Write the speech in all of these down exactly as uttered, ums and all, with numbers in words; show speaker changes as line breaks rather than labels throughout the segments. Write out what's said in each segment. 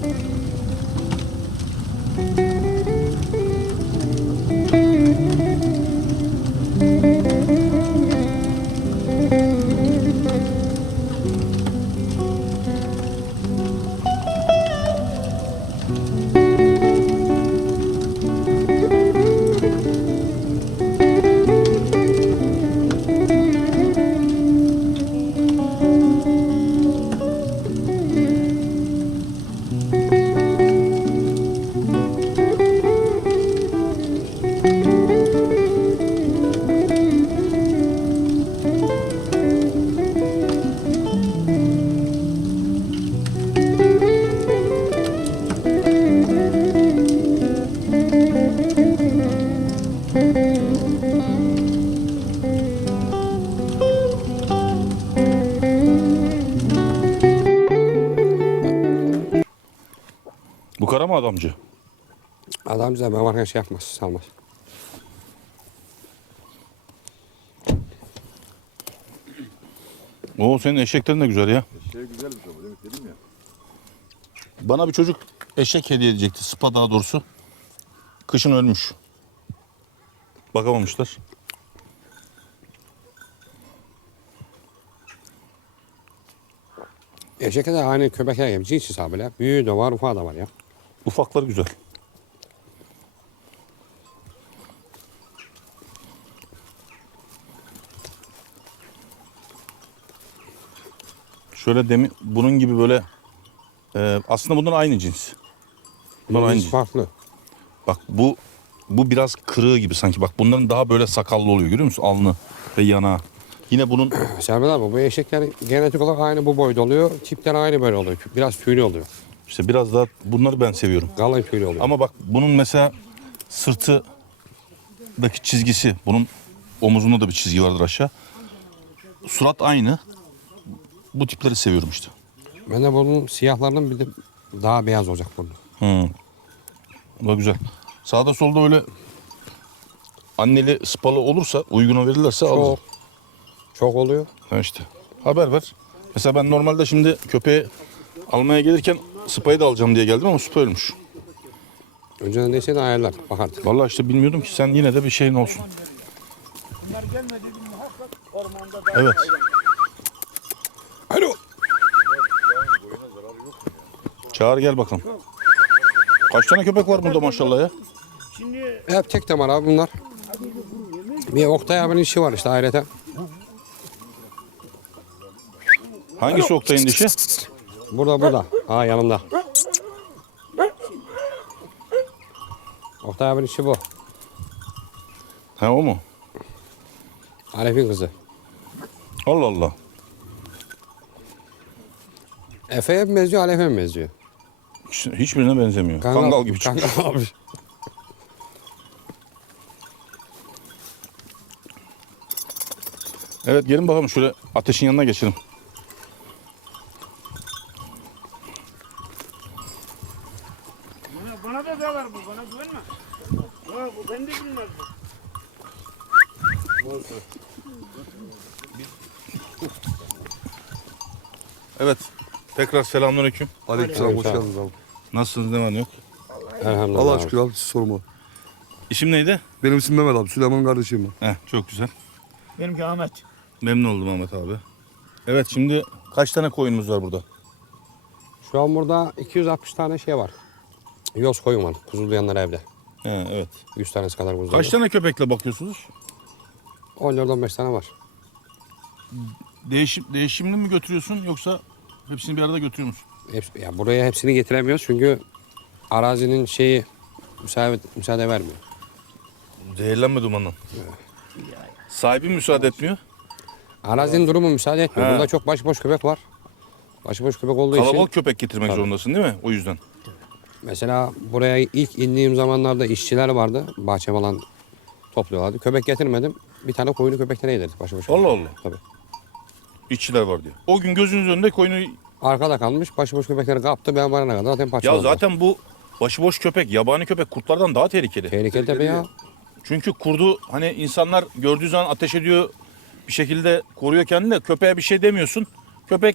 Bu kara mı adamcı?
Adamcı da ben varken şey yapmaz, salmaz.
Oo, senin eşeklerin de güzel ya.
Şey güzelmiş ama demek dedim ya.
Bana bir çocuk eşek hediye edecekti. Spa daha doğrusu. Kışın ölmüş. Bakamamışlar.
Eşekte de aynı köpekler gibi cins hesabıyla. Büyüğü de var, ufağı da var ya.
Ufaklar güzel. Şöyle demin bunun gibi böyle e, aslında bunlar aynı cins. Bunlar aynı
Cins
cins.
farklı.
Bak bu bu biraz kırığı gibi sanki. Bak bunların daha böyle sakallı oluyor, görüyor musun? Alnı ve yanağı. Yine bunun
Servet abi bu eşekler genetik olarak aynı bu boyda oluyor. Tipler aynı böyle oluyor. Biraz tüylü oluyor.
işte biraz daha bunları ben seviyorum.
Kalın tüylü oluyor.
Ama bak bunun mesela sırtıdaki çizgisi, bunun omuzunda da bir çizgi vardır aşağı. Surat aynı. Bu tipleri seviyorum işte.
Ben de bunun siyahlarının bir de daha beyaz olacak bunun.
Hmm. Bu da güzel. Sağda solda öyle anneli spalı olursa, uyguna verirlerse alırım.
Çok, çok oluyor.
Ha işte. Haber ver. Mesela ben normalde şimdi köpeği almaya gelirken spayı da alacağım diye geldim ama spa ölmüş.
Önceden değilse de ayarlar. Bakardık.
Vallahi işte bilmiyordum ki, sen yine de bir şeyin olsun. Evet.
Alo.
Çağır gel bakalım. Kaç tane köpek var burada maşallah ya?
Hep tek temel abi bunlar. Bir Oktay abinin işi var işte ailete.
Hangisi Oktay'ın dişi?
Burada burada. Ha yanımda. Oktay abinin işi bu.
Ha, o mu?
Arif'in kızı.
Allah Allah.
Efe'ye mi benziyor, Alef'e mi benziyor?
Hiç- Hiçbirine benzemiyor. Kangal, gibi çıkıyor.
Kangal abi.
Evet, gelin bakalım şöyle ateşin yanına geçelim.
Bana, bana da dalar bu, bana güvenme. Ha, bu ben de bilmez bu.
Evet. Tekrar selamünaleyküm.
Aleykümselam, hoş geldiniz abi.
Nasılsınız, ne var ne yok?
Elhamdülillah.
Allah'a
abi.
şükür abi, siz sorma.
İşim neydi?
Benim isim Mehmet abi, Süleyman'ın kardeşiyim ben.
Heh, çok güzel.
Benimki Ahmet.
Memnun oldum Ahmet abi. Evet, şimdi kaç tane koyunumuz var burada?
Şu an burada iki yüz altmış tane şey var. Yoz koyun var. Kuzulayanlar evde.
He, evet.
yüz tanesi kadar kuzuluyor.
Kaç tane köpekle bakıyorsunuz?
on dört on beş tane var.
Değişim, değişimli mi götürüyorsun yoksa hepsini bir arada götürüyor musun?
Hepsi, ya buraya hepsini getiremiyoruz çünkü arazinin şeyi müsaade, müsaade vermiyor.
Zehirlenme dumandan. Sahibi müsaade etmiyor.
Arazinin durumu müsaade etmiyor.
He.
Burada çok başıboş köpek var. Başıboş köpek olduğu
Kalabalık
için
köpek getirmek
Tabii.
zorundasın değil mi? O yüzden.
mesela buraya ilk indiğim zamanlarda işçiler vardı. Bahçe falan topluyorlardı. Köpek getirmedim. Bir tane koyunu köpekten yedirdik başıboş.
Allah Allah.
Tabii.
İşçiler var diyor. O gün gözünüz önünde koyunu...
Arkada kalmış. Başıboş köpekleri kaptı. Ben varana kadar zaten
Ya
parçaladı.
zaten bu başıboş köpek, yabani köpek kurtlardan daha tehlikeli.
Tehlikeli tabii ya.
Çünkü kurdu hani insanlar gördüğü zaman ateş ediyor, bir şekilde koruyor kendini de, köpeğe bir şey demiyorsun. Köpek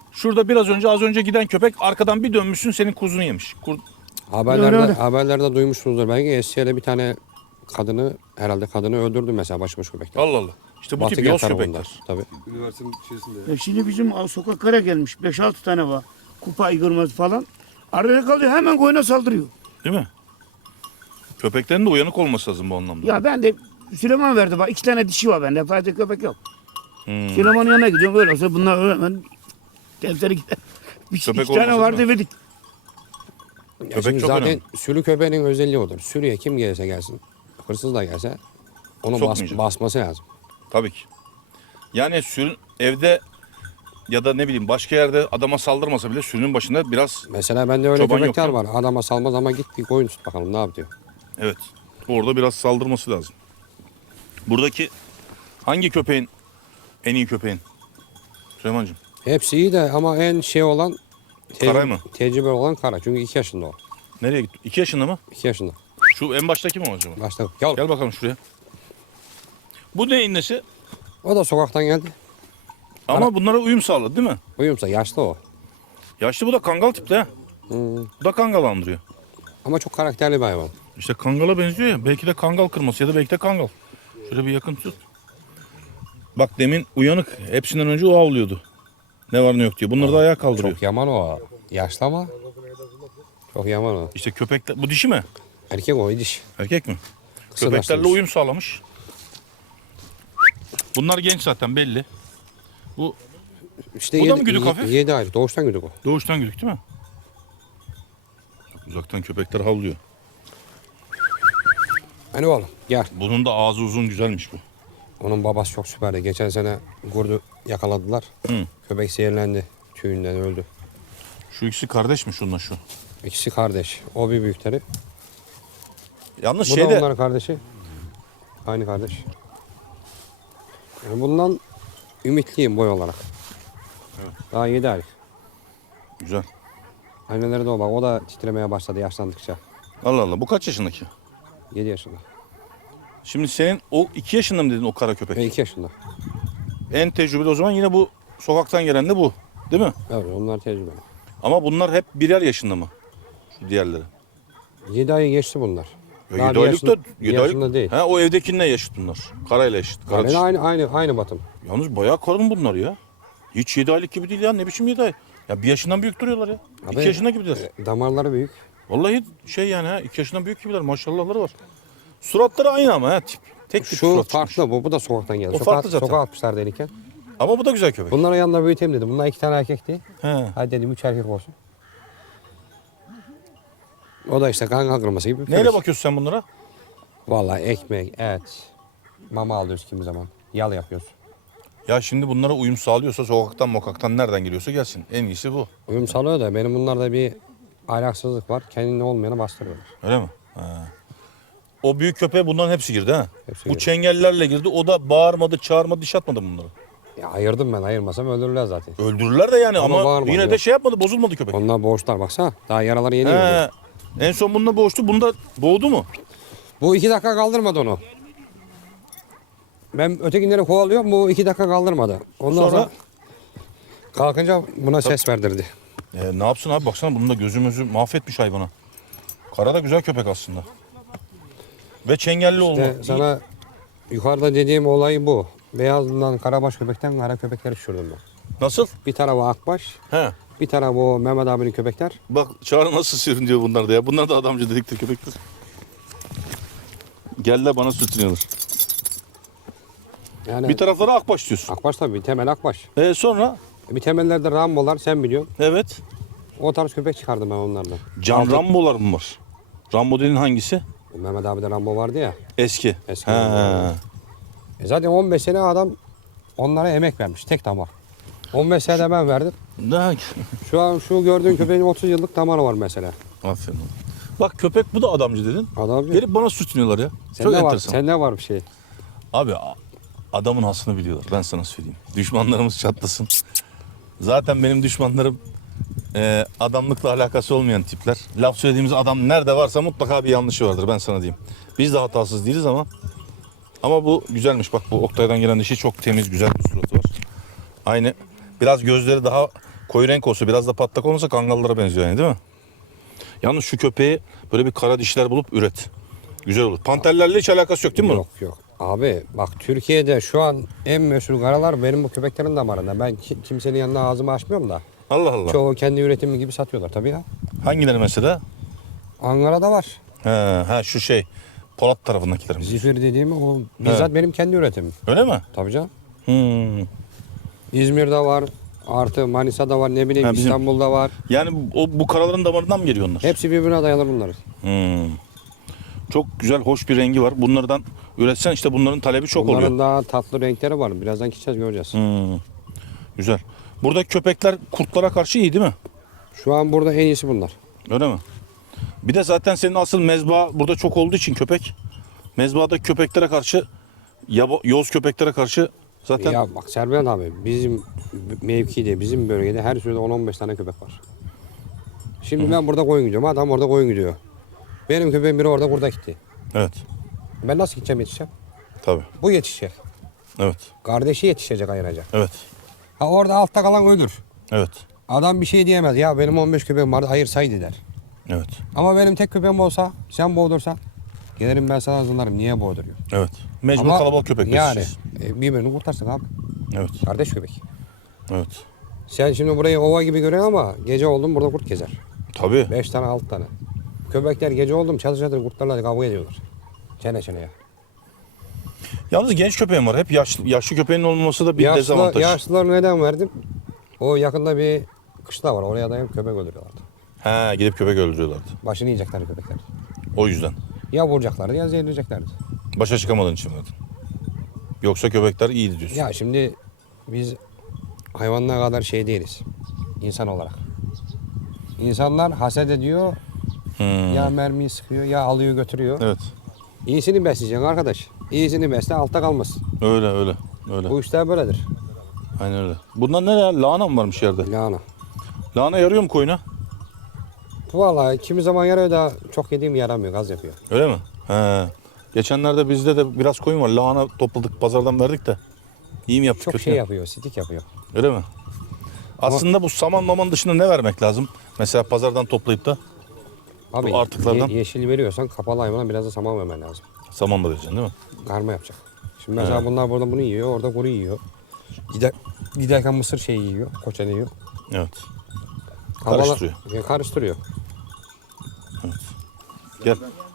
Şurada biraz önce az önce giden köpek arkadan bir dönmüşsün senin kuzunu yemiş. Kur...
Haberlerde,
Öyle öyle.
haberlerde duymuşsunuzdur belki. Eskişehir'de bir tane kadını, herhalde kadını öldürdü mesela başıboş köpekler.
Allah Allah. İşte bu tip
Batıgen
yoz
tarafında,
köpekler.
tabii.
Üniversitenin içerisinde.
Ya şimdi bizim sokaklara gelmiş. beş altı tane var. Kupa kırmızı falan. Arada kalıyor hemen koyuna saldırıyor.
Değil mi? Köpeklerin de uyanık olması lazım bu anlamda.
Ya ben de Süleyman verdi bak. iki tane dişi var bende. Fazla köpek yok.
Hmm.
Süleyman'ın yanına gidiyorum. Öyle olsa bunlar öyle hemen defteri gider. Bir,
Köpek
iki tane
olmasa
vardı
değil
verdik.
Ya
Köpek
şimdi
çok
zaten
önemli.
sürü köpeğinin özelliği odur. Sürüye kim gelirse gelsin, hırsız da gelse onu bas,
Sokmayacak.
basması lazım.
Tabii ki. Yani sürün evde ya da ne bileyim başka yerde adama saldırmasa bile sürünün başında biraz
Mesela bende öyle
Çoban yok
köpekler
ya.
var. Adama salmaz ama git bir koyun tut bakalım ne yapıyor.
evet orada biraz saldırması lazım. Buradaki hangi köpeğin en iyi köpeğin? Süleyman'cığım.
Hepsi iyi de ama en şey olan
Karay mı?
tecrübe olan kara. Çünkü iki yaşında o.
Nereye gitti? İki yaşında mı?
iki yaşında.
Şu en baştaki mi o acaba?
Başta. Gel.
Gel bakalım şuraya. Bu ne innesi?
O da sokaktan geldi.
Ama bunlara uyum sağladı değil mi?
Uyumsa yaşlı o.
Yaşlı bu da kangal tipte ha.
Hmm.
Bu da kangal andırıyor.
Ama çok karakterli bir hayvan.
İşte kangala benziyor ya. Belki de kangal kırması ya da belki de kangal. Şöyle bir yakın tut. Bak demin uyanık. Hepsinden önce o avlıyordu. Ne var ne yok diye. Bunları da ayağa kaldırıyor.
Çok yaman o. Yaşlı ama çok yaman o.
İşte köpekler. Bu dişi mi?
Erkek o diş.
Erkek mi?
Kısa
Köpeklerle
başlamış.
uyum sağlamış. Bunlar genç zaten belli. Bu
İşte
Bu da
yedi,
mı güdük
ye-
hafif?
yedi aylık. Doğuştan güdük o.
doğuştan güdük değil mi? Uzaktan köpekler havlıyor.
Hani oğlum gel.
Bunun da ağzı uzun güzelmiş bu.
Onun babası çok süperdi. Geçen sene kurdu yakaladılar.
Hı.
Köpek zehirlendi. Tüyünden öldü.
Şu ikisi kardeş mi şunla şu?
İkisi kardeş. O bir büyükleri.
Yalnız
Bu da
şeyde
onların kardeşi. Aynı kardeş. Yani bundan ümitliyim boy olarak. Daha yedi aylık.
güzel.
Anneleri de o bak. O da titremeye başladı yaşlandıkça.
Allah Allah bu kaç yaşındaki?
yedi yaşında.
Şimdi senin o iki yaşında mı dedin o kara köpek?
Ve iki yaşında.
En tecrübeli o zaman yine bu sokaktan gelen de bu. Değil mi?
Evet onlar tecrübeli.
Ama bunlar hep birer yaşında mı? Şu diğerleri.
yedi ayı geçti bunlar.
Ya
Daha
yedi
bir
aylık da
yaşında- bir
yedi
yaşında
aylık.
değil.
He, o evdekinle yaşıt bunlar. Karayla yaşıt. Kara
Yani
dişi.
aynı aynı aynı batım.
Yalnız bayağı karın bunlar ya. Hiç yedi aylık gibi değil ya. Ne biçim yedi ay? Ya bir yaşından büyük duruyorlar ya.
Abi,
iki yaşında gibiler.
e, Damarları büyük.
Vallahi şey yani ha. iki yaşından büyük gibiler. Maşallahları var. Suratları aynı ama ha tip. Tek tip
Şu
surat çıkmış.
farklı bu. Bu da sokaktan geldi.
O
Sokağa,
farklı zaten.
sokağa atmışlar denirken.
Ama bu da güzel köpek.
Bunların yanında büyüteyim dedim. Bunlar iki tane erkekti.
He.
Hadi dedim üç erkek olsun. O da işte kangal kırması gibi bir
Neyle
köpek.
bakıyorsun sen bunlara?
Vallahi ekmek, et, mama alıyoruz kimi zaman. Yal yapıyoruz.
Ya şimdi bunlara uyum sağlıyorsa sokaktan mokaktan nereden geliyorsa gelsin. En iyisi bu.
Uyum sağlıyor da benim bunlarda bir ahlaksızlık var. Kendine olmayanı bastırıyorlar.
Öyle mi? Ha. O büyük köpeğe bunların hepsi girdi ha.
Hepsi
Bu
girdi.
çengellerle girdi. O da bağırmadı, çağırmadı, diş atmadı bunları.
Ya ayırdım ben. Ayırmasam öldürürler zaten.
Öldürürler de yani
Ama
ama,
bağırmadı,
yine de
yok.
şey yapmadı, bozulmadı köpek.
Onlar boğuşlar baksana. Daha yaraları yeni yiyor.
He. En son bununla boğuştu. Bunda boğdu mu?
Bu iki dakika kaldırmadı onu. Ben ötekileri kovalıyorum. Bu iki dakika kaldırmadı. Ondan
Sonra?
sonra, kalkınca buna ses verdirdi.
E, ne yapsın abi baksana bunun da gözümüzü mahvetmiş hayvana. Kara da güzel köpek aslında. Ve çengelli olma.
İşte sana yukarıda dediğim olay bu. Beyazından karabaş köpekten kara köpekleri düşürdüm ben.
Nasıl?
Bir tarafı akbaş,
He.
bir tarafı o Mehmet abinin köpekler.
Bak Çağrı nasıl sürünüyor bunlar da ya. Bunlar da adamcı dedikleri köpektir. Gel de bana sürtünüyorlar.
Yani
Bir tarafları akbaş diyorsun.
akbaş tabii bir temel akbaş.
E sonra?
Bir temellerde Rambolar sen biliyorsun.
Evet.
O tarz köpek çıkardım ben onlardan.
Can
Altı-
Rambo'lar mı var? Rambo dediğin hangisi?
Mehmet abi de Rambo vardı ya.
Eski.
Eski
He.
Rambo. E zaten on beş sene adam onlara emek vermiş tek damar. on beş sene ben verdim.
Ne?
Şu an şu gördüğün köpeğin otuz yıllık damarı var mesela.
Aferin. Bak köpek bu da adamcı dedin.
Adam
Gelip bana sürtünüyorlar ya.
sen
Çok
ne var?
enteresan.
Sen ne var bir şey?
Abi a- adamın haslını biliyorlar. Ben sana söyleyeyim. Düşmanlarımız çatlasın. Zaten benim düşmanlarım e, adamlıkla alakası olmayan tipler. Laf söylediğimiz adam nerede varsa mutlaka bir yanlışı vardır ben sana diyeyim. Biz de hatasız değiliz ama ama bu güzelmiş. Bak bu Oktay'dan gelen dişi çok temiz güzel bir suratı var. Aynı biraz gözleri daha Koyu renk olsa biraz da patlak olmasa kangallara benziyor yani değil mi? Yalnız şu köpeği böyle bir kara dişler bulup üret. Güzel olur. Panterlerle hiç alakası yok değil mi bunun?
Yok yok. Abi bak Türkiye'de şu an en meşhur karalar benim bu köpeklerin damarında. Ben ki- kimsenin yanına ağzımı açmıyorum da.
Allah Allah.
Çoğu kendi üretimi gibi satıyorlar tabii ya.
Hangileri mesela?
Ankara'da var.
He, ha şu şey Polat tarafındakiler mi?
Zifir dediğim o bizzat benim kendi üretimim.
Öyle mi?
Tabii canım.
Hmm.
İzmir'de var. Artı Manisa'da var, ne bileyim
Ha, bizim-
İstanbul'da var.
Yani o bu karaların damarından mı geliyor onlar?
Hepsi birbirine dayalı bunlar.
Hmm. Çok güzel, hoş bir rengi var. Bunlardan üretsen işte bunların talebi çok
Bunların
oluyor.
daha tatlı renkleri var. Birazdan gideceğiz göreceğiz.
Hmm. Güzel. Burada köpekler kurtlara karşı iyi değil mi?
Şu an burada en iyisi bunlar.
Öyle mi? Bir de zaten senin asıl mezba burada çok olduğu için köpek. Mezbadaki köpeklere karşı, yabo- yoz köpeklere karşı zaten
Ya bak Serben abi bizim mevkide, bizim bölgede her sürede on on beş tane köpek var. Şimdi ben burada koyun gidiyorum. Adam orada koyun gidiyor. Benim köpeğim biri orada burada gitti.
evet.
Ben nasıl gideceğim yetişeceğim?
Tabii.
Bu yetişecek.
Evet.
Kardeşi yetişecek ayıracak.
Evet.
Ha orada altta kalan ölür.
Evet.
Adam bir şey diyemez. Ya benim on beş köpeğim vardı ayırsaydı der.
Evet.
Ama benim tek köpeğim olsa sen boğdursan gelirim ben sana hazırlarım. Niye boğduruyor?
Evet. Mecbur
Ama
kalabalık köpek
yani
besleyeceğiz.
e, birbirini kurtarsın abi.
Evet.
Kardeş köpek.
Evet.
Sen şimdi burayı ova gibi görüyorsun ama gece oldun burada kurt gezer.
Tabii.
Beş tane altı tane. Köpekler gece oldum çatır çatır kurtlarla kavga ediyorlar. Çene çene ya.
Yalnız genç köpeğim var. Hep yaşlı, yaşlı köpeğin olmaması da bir
Yaşlı,
dezavantaj.
yaşlıları neden verdim? O yakında bir kışla var. Oraya da hep köpek öldürüyorlardı.
He, gidip köpek öldürüyorlardı.
Başını yiyeceklerdi köpekler.
O yüzden.
Ya vuracaklardı ya zehirleyeceklerdi.
Başa çıkamadığın için zaten. Yoksa köpekler iyiydi diyorsun.
Ya şimdi biz hayvanlara kadar şey değiliz. İnsan olarak. İnsanlar haset ediyor.
Hmm.
Ya mermiyi sıkıyor ya alıyor götürüyor.
Evet.
İyisini besleyeceksin arkadaş. İyisini besle altta kalmasın.
Öyle öyle. Öyle.
Bu işler böyledir.
Aynen öyle. Bundan ne ya? Lahana mı varmış yerde?
Lahana.
Lahana yarıyor mu koyuna?
Vallahi kimi zaman yarıyor da çok yediğim yaramıyor. Gaz yapıyor.
Öyle mi? He. Geçenlerde bizde de biraz koyun var. Lahana topladık, pazardan verdik de. İyi mi yaptık?
Çok
kötü
şey
mü?
yapıyor. Sitik yapıyor.
Öyle mi? Aslında bu saman maman dışında ne vermek lazım? Mesela pazardan toplayıp da
Abi
Bu artıklardan-
ye- yeşil veriyorsan kapalı hayvana biraz da saman vermen lazım.
saman da vereceksin değil mi?
Karma yapacak. Şimdi mesela bunlar burada bunu yiyor. Orada kuru yiyor. Gider, giderken mısır şeyi yiyor. Koçanı yiyor.
Evet.
Kavala-
Karıştırıyor.
Ya, karıştırıyor.
Gel.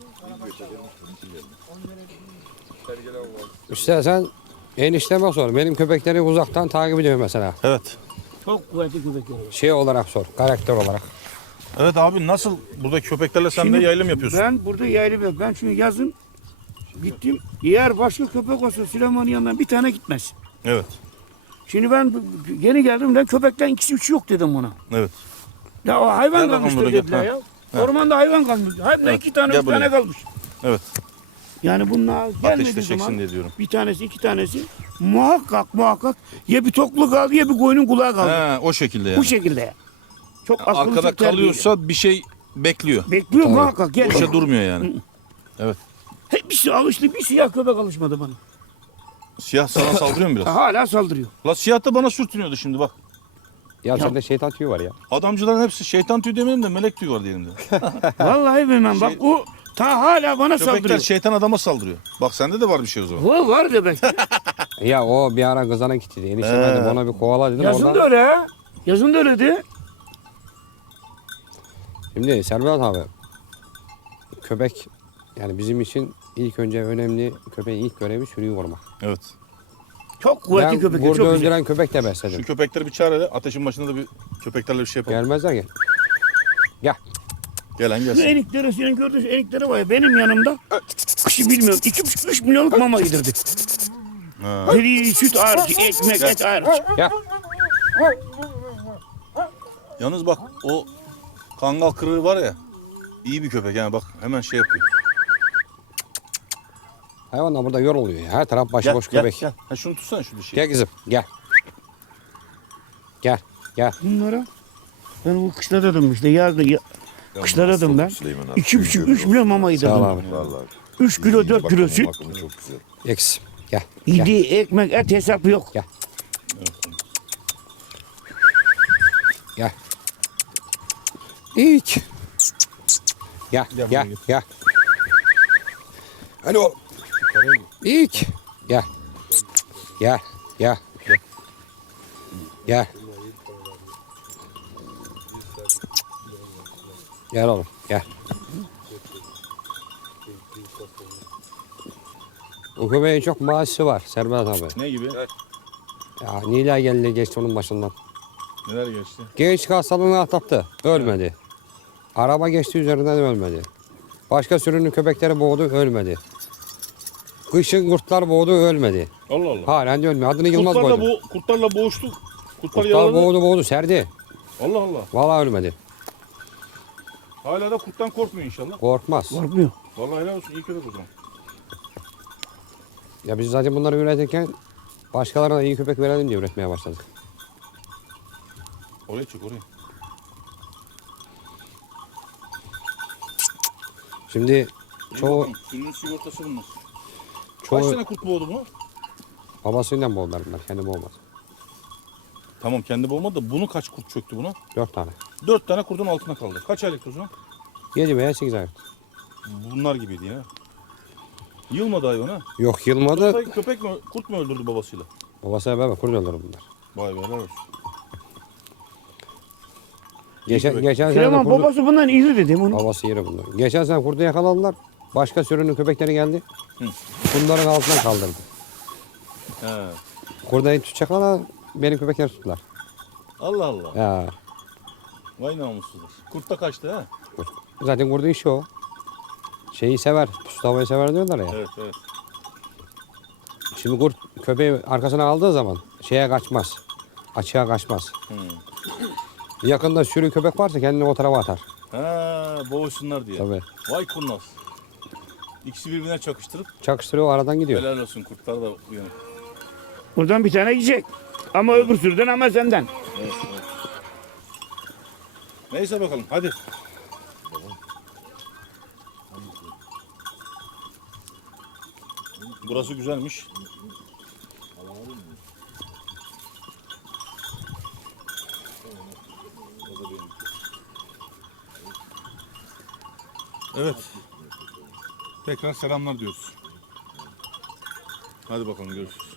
İşte sen enişteme sor. Benim köpekleri uzaktan takip ediyor mesela.
Evet.
Çok kuvvetli köpekler.
Şey olarak sor. Karakter olarak.
Evet abi nasıl burada köpeklerle sen de
Şimdi
yaylım yapıyorsun?
Ben burada yaylım yapıyorum. Ben şimdi yazın gittim. Eğer başka köpek olsa Süleyman'ın yanından bir tane gitmez.
Evet.
Şimdi ben yeni geldim. Ben köpekten ikisi üçü yok dedim ona.
Evet.
Ya o hayvan
Gel bakalım
kalmıştır
buraya, gel.
dediler
Ha.
ya. Ormanda hayvan kalmış. Hem de
Evet.
iki tane
Gel
üç tane
buraya.
kalmış.
Evet.
Yani bunlar gelmediği
Ateşleşeceksin
zaman
diye diyorum.
bir tanesi iki tanesi muhakkak muhakkak ya bir toklu kaldı ya bir koyunun kulağı kaldı.
He, o şekilde yani.
Bu şekilde. Çok akıllı,
Arkada
çok terbiyeli.
kalıyorsa bir şey bekliyor.
Bekliyor muhakkak. Gel.
Boşa durmuyor yani. Evet.
Hepsi alıştı. Bir siyah köpek alışmadı bana.
Siyah sana saldırıyor mu biraz?
Hala saldırıyor.
La siyah da bana sürtünüyordu şimdi bak.
Ya, sende şeytan tüyü var ya.
Adamcıların hepsi şeytan tüyü demeyelim de melek tüyü var diyelim de.
Vallahi bilmem. Bak o ta hala bana
Köpekler
saldırıyor.
şeytan adama saldırıyor. Bak sende de var bir şey o zaman.
Var, var demek.
Ya o bir ara kızana gitti. Enişte
He.
dedim ona bir kovala dedim.
Yazın
oradan.
da öyle ha. Yazın da öyleydi.
Şimdi Servet abi. Köpek yani bizim için ilk önce önemli köpeğin ilk görevi sürüyü vurmak.
Evet.
Çok kuvvetli
Ben
köpekler.
burada
Çok güzel.
öldüren köpek de
Şu
besledim.
köpekleri bir çağır hele. Ateşin başında da bir köpeklerle bir şey yapalım.
Gelmezler ki. Gel.
Gelen
Şu
gelsin.
enikleri, senin gördüğün şu enikleri var ya benim yanımda. Kışı bilmiyorum. iki buçuk üç milyonluk mama yedirdi.
Ha.
Deri, süt hariç, ekmek, et hariç.
Gel.
Yalnız bak o kangal kırığı var ya. İyi bir köpek yani bak hemen şey yapıyor.
Hayvanlar burada yoruluyor ya. Her taraf
Gel,
başıboş
gel,
köpek.
gel. Ha, şunu tutsana şu dişi.
Gel kızım gel. Gel gel.
Bunlara ben o kışladadım işte yazda ya, kışladadım ben. İki buçuk üç milyon mama
Sağ ol
yedirdim.
abi.
Vallahi.
Üç kilo dört kilo süt.
Bakımı çok güzel.
Eks. Gel. Gel.
İdi, ekmek, et hesabı yok.
Gel. Gel. İç. Gel,
Gel buraya
gel,
gel.
gel. Hadi oğlum. İç. Gel. Gel, gel. Gel. Gel oğlum, gel. O köpeğin çok maaşı var Sermet abi.
Ne gibi?
Ya Nilay geldi geçti onun başından.
Neler geçti?
Genç hastalığını atlattı. Ölmedi. Araba geçti üzerinden ölmedi. Başka sürünün köpekleri boğdu ölmedi. Kışın kurtlar boğdu ölmedi.
Allah Allah.
Halen de ölmüyor. Adını Yılmaz
Kurtlarla,
koydu.
bo kurtlarla boğuştuk. Kurtlar,
Kurtlar
yaraladı.
boğdu boğdu serdi.
Allah Allah.
Vallahi ölmedi.
Hala da kurttan korkmuyor inşallah.
Korkmaz.
Korkmuyor.
Vallahi helal olsun. İyi köpek o zaman.
Ya biz zaten bunları üretirken başkalarına iyi köpek verelim diye üretmeye başladık.
Oraya çık oraya.
Şimdi
İyi
çoğu
bakalım, sürünün sigortası bunlar. Kaç
çoğu
tane kurt boğdu bunu?
babasıyla boğdular bunlar. Kendi boğmaz.
Tamam kendi boğmadı da bunu kaç kurt çöktü buna?
Dört tane.
Dört tane kurdun altına kaldı. Kaç aylık o zaman?
Yedi veya sekiz ay.
Bunlar gibiydi ya. Yılmadı hayvan ha.
Yok yılmadı.
Köpek, köpek mi, kurt mu öldürdü babasıyla?
Babasıyla beraber kurt öldürdü bunlar.
Vay be helal olsun.
Geçen,
köpek.
geçen sene de
Süleyman
kurdu,
babası bundan iri dedim onu.
babası yeri bunlar. Geçen sene kurdu yakaladılar. Başka sürünün köpekleri geldi.
Hı.
Bunların altından kaldırdı.
He.
Kurdayı tutacak ama benim köpekleri tuttular.
Allah Allah.
Ya.
Vay namussuzlar. Kurt da kaçtı ha.
Zaten kurdu işi o. Şeyi sever, pustavayı sever diyorlar ya.
Evet evet.
Şimdi kurt köpeği arkasına aldığı zaman şeye kaçmaz. Açığa kaçmaz.
Hmm.
Yakında sürü köpek varsa kendini o tarafa atar.
Ha, boğuşsunlar diye.
Tabii.
Vay kurnaz. İkisi birbirine çakıştırıp
Çakıştırıyor aradan gidiyor.
helal olsun kurtlar da uyanık.
Buradan bir tane gidecek. Ama öbür sürüden ama senden.
Evet, evet. Neyse bakalım hadi. Burası güzelmiş. Evet. Tekrar selamlar diyoruz. Hadi bakalım görüşürüz.